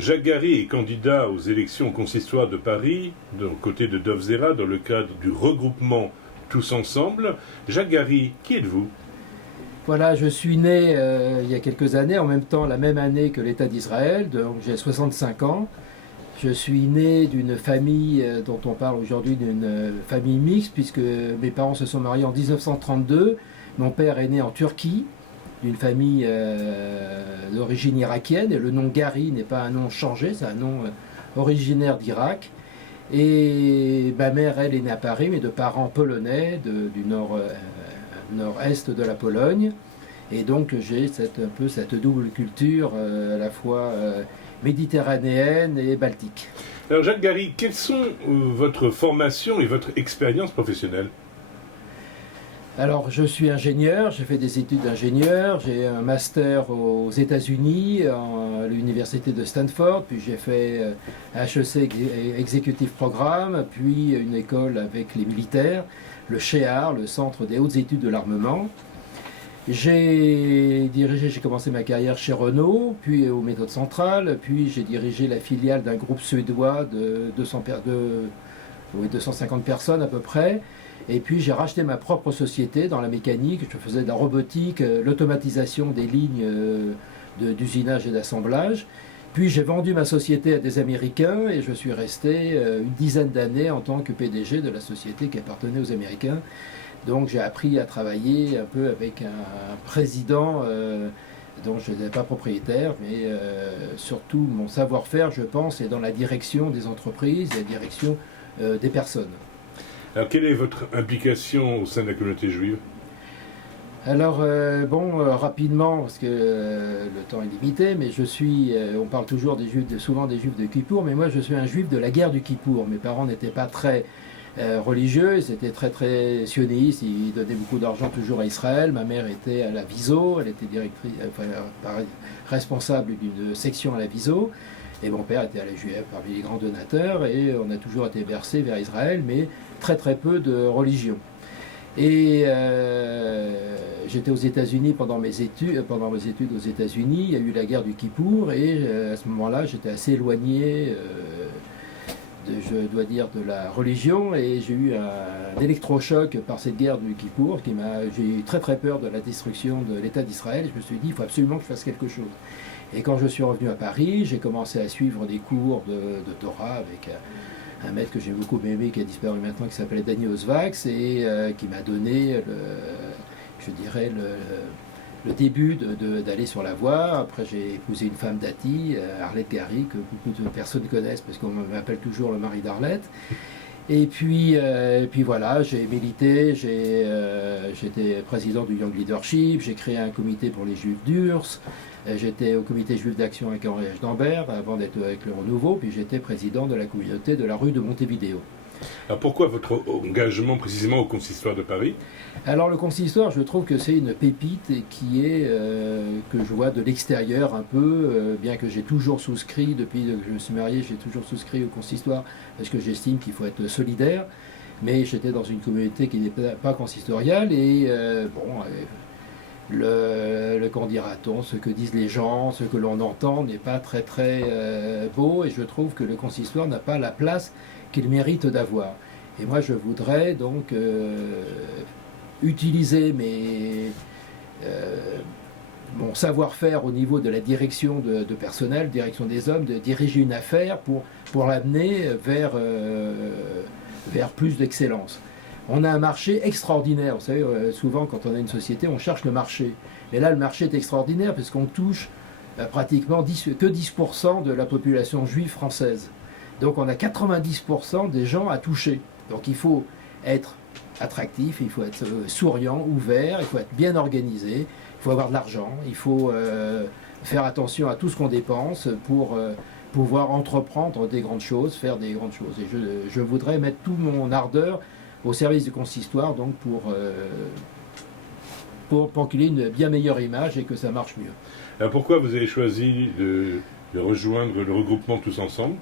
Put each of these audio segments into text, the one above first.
Jacques Gary est candidat aux élections au consistoire de Paris, aux côtés de Dov Zera, dans le cadre du regroupement Tous Ensemble. Jacques Gary, qui êtes-vous? Voilà, je suis né il y a quelques années, en même temps la même année que l'État d'Israël, donc j'ai 65 ans. Je suis né d'une famille dont on parle aujourd'hui d'une famille mixte, puisque mes parents se sont mariés en 1932. Mon père est né en Turquie, d'une famille d'origine irakienne, et le nom Gary n'est pas un nom changé, c'est un nom originaire d'Irak. Et ma mère, elle, est née à Paris, mais de parents polonais du nord-est de la Pologne. Et donc j'ai un peu cette double culture à la fois méditerranéenne et baltique. Alors Jacques Gary, quelles sont votre formation et votre expérience professionnelle? Alors je suis ingénieur, j'ai fait des études d'ingénieur, j'ai un master aux États-Unis, à l'université de Stanford, puis j'ai fait HEC Executive Programme, puis une école avec les militaires, le CHEAR, le Centre des hautes études de l'armement. J'ai commencé ma carrière chez Renault, puis aux Méthodes Centrales, puis j'ai dirigé la filiale d'un groupe suédois de 250 personnes à peu près. Et puis j'ai racheté ma propre société dans la mécanique, je faisais de la robotique, l'automatisation des lignes d'usinage et d'assemblage. Puis j'ai vendu ma société à des Américains et je suis resté une dizaine d'années en tant que PDG de la société qui appartenait aux Américains. Donc j'ai appris à travailler un peu avec un président dont je n'étais pas propriétaire, mais surtout mon savoir-faire, je pense, est dans la direction des entreprises et la direction des personnes. Alors quelle est votre implication au sein de la communauté juive? Alors rapidement, parce que le temps est limité, mais on parle toujours souvent des juifs de Kippour, mais moi je suis un juif de la guerre du Kippour. Mes parents n'étaient pas très religieux, ils étaient très sionistes, ils donnaient beaucoup d'argent toujours à Israël. Ma mère était à la Viso, elle était responsable d'une section à la Viso, et mon père était à la JUF parmi les grands donateurs, et on a toujours été versé vers Israël, mais très peu de religion. Et j'étais aux États-Unis pendant mes études aux États-Unis. Il y a eu la guerre du Kippour et à ce moment-là, j'étais assez éloigné, je dois dire, de la religion, et j'ai eu un électrochoc par cette guerre du Kippour j'ai eu très peur de la destruction de l'État d'Israël. Je me suis dit, il faut absolument que je fasse quelque chose. Et quand je suis revenu à Paris, j'ai commencé à suivre des cours de Torah avec un maître que j'ai beaucoup aimé, qui a disparu maintenant, qui s'appelait Daniel Osvax, et qui m'a donné le début d'aller sur la voie. Après, j'ai épousé une femme d'Ati, Arlette Gary, que beaucoup de personnes connaissent parce qu'on m'appelle toujours le mari d'Arlette. Et puis voilà, j'ai milité, j'étais président du Young Leadership, j'ai créé un comité pour les Juifs d'Urs, j'étais au comité juif d'action avec Henri H. d'Ambert avant d'être avec le Renouveau, puis j'étais président de la communauté de la rue de Montevideo. Alors pourquoi votre engagement précisément au consistoire de Paris? Alors le consistoire, je trouve que c'est une pépite que je vois de l'extérieur un peu, bien que j'ai toujours souscrit, depuis que je me suis marié, j'ai toujours souscrit au consistoire, parce que j'estime qu'il faut être solidaire, mais j'étais dans une communauté qui n'est pas consistoriale, et qu'en dira-t-on, ce que disent les gens, ce que l'on entend n'est pas très beau, et je trouve que le consistoire n'a pas la place qu'il mérite d'avoir. Et moi je voudrais donc utiliser mon savoir-faire au niveau de la direction de personnel, direction des hommes, de diriger une affaire pour l'amener vers plus d'excellence. On a un marché extraordinaire. Vous savez, souvent quand on a une société, on cherche le marché. Mais là, le marché est extraordinaire parce qu'on touche pratiquement que 10% de la population juive française. Donc on a 90% des gens à toucher. Donc il faut être attractif, il faut être souriant, ouvert, il faut être bien organisé, il faut avoir de l'argent, il faut faire attention à tout ce qu'on dépense pour pouvoir entreprendre des grandes choses, faire des grandes choses. Et je voudrais mettre toute mon ardeur au service du consistoire, donc pour qu'il ait une bien meilleure image et que ça marche mieux. Alors pourquoi vous avez choisi de rejoindre le regroupement Tous Ensemble?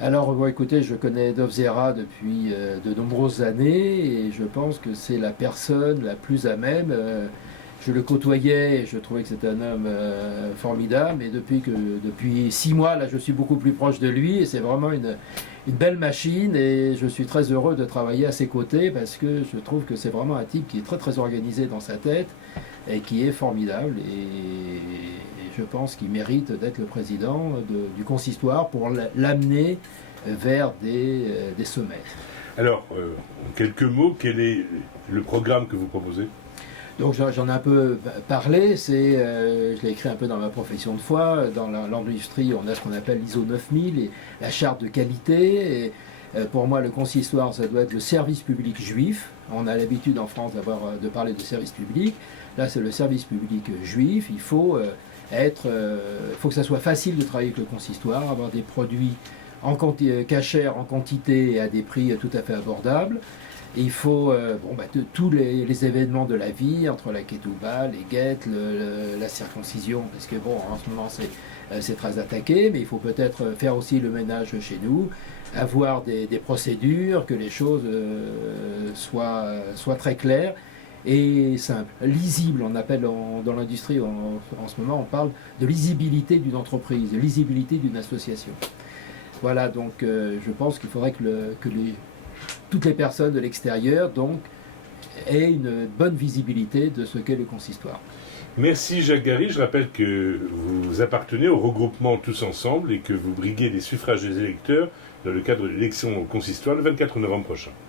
Alors, écoutez, je connais Dov Zera depuis de nombreuses années, et je pense que c'est la personne la plus à même je le côtoyais et je trouvais que c'était un homme formidable. Mais depuis 6 mois, là, je suis beaucoup plus proche de lui et c'est vraiment une belle machine et je suis très heureux de travailler à ses côtés parce que je trouve que c'est vraiment un type qui est très très organisé dans sa tête et qui est formidable et je pense qu'il mérite d'être le président du consistoire pour l'amener vers des sommets. Alors, en quelques mots, quel est le programme que vous proposez? Donc j'en ai un peu parlé, je l'ai écrit un peu dans ma profession de foi. Dans l'industrie, on a ce qu'on appelle l'ISO 9000 et la charte de qualité. Et, pour moi, le consistoire, ça doit être le service public juif. On a l'habitude en France de parler de service public. Là, c'est le service public juif. Il faut que ça soit facile de travailler avec le consistoire, avoir des produits cachers en quantité et à des prix tout à fait abordables. Et il faut tous les événements de la vie, entre la ketouba, les guettes, la circoncision, parce que en ce moment c'est très attaqué, mais il faut peut-être faire aussi le ménage chez nous, avoir des procédures, que les choses soient très claires et simples. Lisibles, on appelle dans l'industrie, en ce moment on parle de lisibilité d'une entreprise, de lisibilité d'une association. Voilà, donc je pense qu'il faudrait que toutes les personnes de l'extérieur donc aient une bonne visibilité de ce qu'est le consistoire. Merci Jacques Gary. Je rappelle que vous appartenez au regroupement Tous Ensemble et que vous briguez les suffrages des électeurs dans le cadre de l'élection au consistoire le 24 novembre prochain.